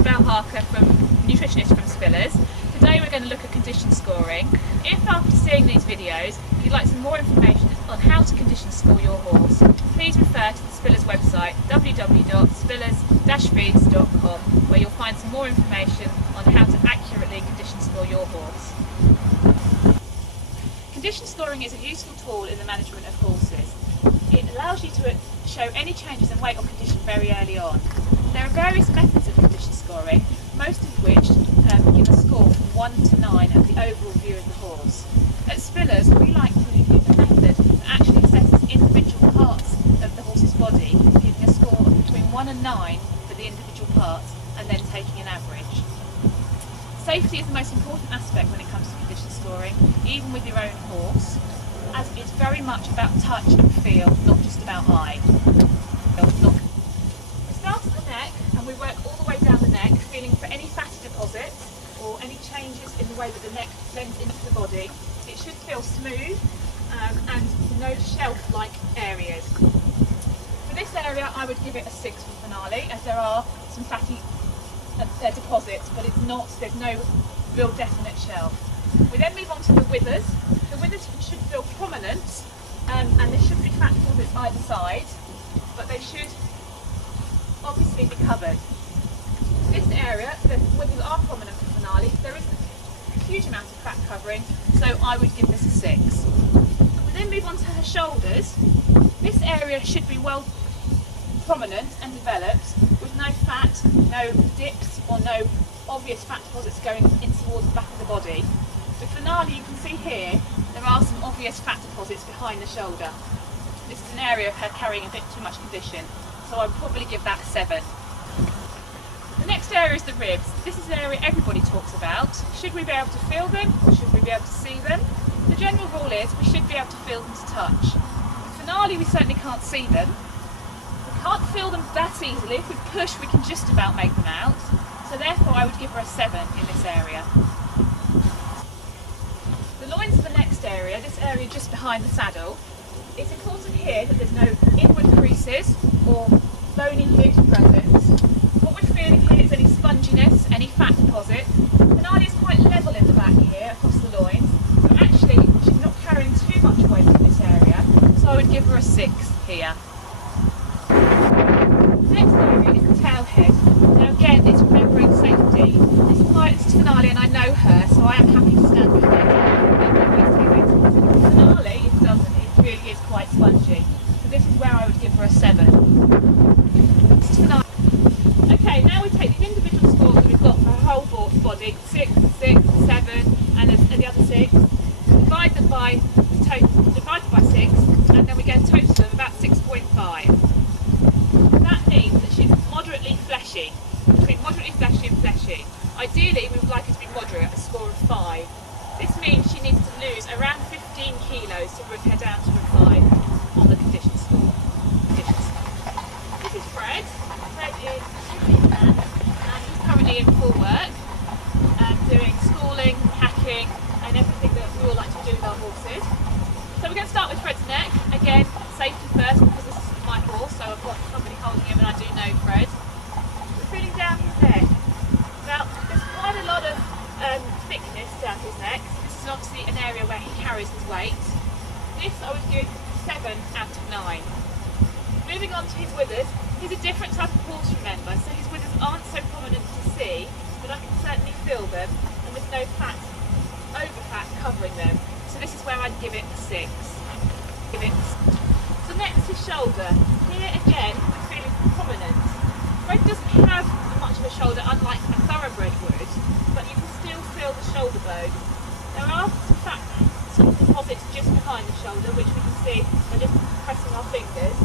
Isabel from nutritionist from Spillers. Today we're going to look at condition scoring. If after seeing these videos you'd like some more information on how to condition score your horse, please refer to the Spillers website www.spillers-feeds.com, where you'll find some more information on how to accurately condition score your horse. Condition scoring is a useful tool in the management of horses. It allows you to show any changes in weight or condition very early on. There are various methods of condition scoring, most of which give a score from 1 to 9 of the overall view of the horse. At Spillers, we like to use a method that actually assesses individual parts of the horse's body, giving a score of between 1 and 9 for the individual parts, and then taking an average. Safety is the most important aspect when it comes to condition scoring, even with your own horse, as it's very much about touch and feel, not just about eye. We start at the neck and we work all the way down the neck, feeling for any fatty deposits or any changes in the way that the neck blends into the body. It should feel smooth and no shelf-like areas. For this area I would give it a 6 for finale, as there are some fatty deposits, but there's no real definite shelf. We then move on to the withers. The withers should feel prominent and there should be fat deposits either side, but they should obviously be covered. This area, the withers are prominent for finale. There isn't a huge amount of fat covering, so I would give this a 6. We then move on to her shoulders. This area should be well prominent and developed, with no fat, no dips or no obvious fat deposits going in towards the back of the body. With finale, you can see here there are some obvious fat deposits behind the shoulder. This is an area of her carrying a bit too much condition, so I'd probably give that a 7. The next area is the ribs. This is an area everybody talks about. Should we be able to feel them or should we be able to see them? The general rule is we should be able to feel them to touch. With finale, we certainly can't see them. We can't feel them that easily. If we push, we can just about make them out. So therefore I would give her a 7 in this area. The loins are the next area, this area just behind the saddle. It's important here that there's no inward creases or bony hips present. What we're feeling here is any sponginess, any fat deposit. Finale is quite level in the back here across the loins, so actually she's not carrying too much weight in this area, so I would give her a 6 here. The next area is the tail head. Now again, it's remembering safety. This is my finale and I know her, so I am happy to stand with her. Finale, it doesn't. It really is quite spongy. So this is where I would give her a 7. This is finale. Okay, now we take the individual scores that we've got for her whole body, 6, 6, 7, and the other 6. Divide by 6, and then we get a total of about 6.5. That means that she's moderately fleshy, between moderately fleshy and fleshy. Ideally, we would like her to be moderate, a score of 5. This means she needs to lose around 15 kilos to bring her down to a 5 on the condition score. This is Fred. Fred is and he's currently in full work, doing schooling, hacking, and everything that we all like to do with our horses. So we're going to start with Fred's neck. Again, safety first, because this is my horse, so I've got somebody holding him and I do know Fred. We're feeling down his neck. Now, there's quite a lot of thickness down his neck. This is obviously an area where he carries his weight. This I would give 7 out of 9. Moving on to his withers, he's a different type of horse, remember, so his withers aren't so prominent to see, but I can certainly feel them, and there's no fat, over fat covering them. So this is where I'd give it a 6. So next is shoulder. Here again, we're feeling prominent. Fred doesn't have much of a shoulder, unlike a thoroughbred would, but you can still feel the shoulder bone. There are some fat deposits just behind the shoulder, which we can see by just pressing our fingers,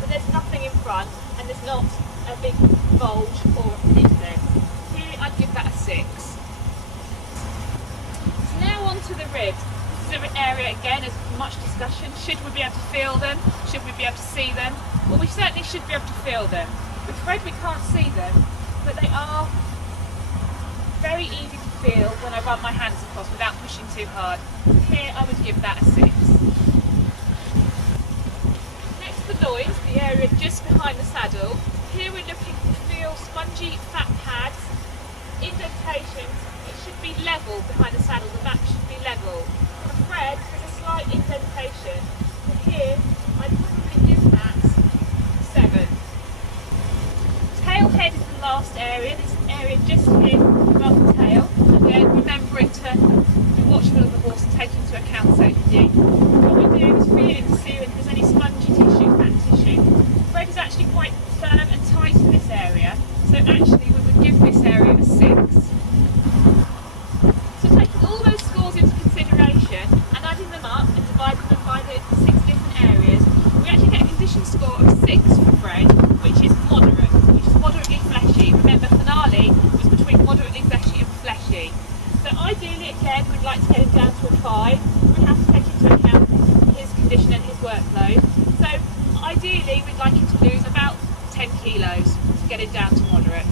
but there's nothing in front, and there's not a big bulge or an indent. Here I'd give that a 6. So now on to the ribs. This is an area again, there's much discussion. Should we be able to feel them? Should we be able to see them? Well, we certainly should be able to feel them. With Fred we can't see them, but they are very easy to feel when I run my hands across without pushing too hard. Here I would give that a 6. Next the loins, the area just behind the saddle. Here we're looking to feel spongy fat pads indentations, it should be level behind the saddle, the back should be level. For Fred, there's a slight indentation, but here I'd probably give that 7. Tail head is the last area, this area just here above the tail. Again, remembering to be watchful of the horse and take into account safety. What we're doing is feeling to see if there's any spongy tissue, fat tissue. Fred is actually quite firm and tight in this area, so actually we would give this area a 6. So taking all those scores into consideration and adding them up and dividing them by the 6 different areas, we actually get a condition score of 6 for Fred, which is moderate, which is moderately fleshy. Remember, finale was between moderately fleshy and fleshy. So ideally, again, we'd like to get him down to a 5. We have to take into account his condition and his workload. So ideally, we'd like him to lose about 10 kilos to get him down to moderate.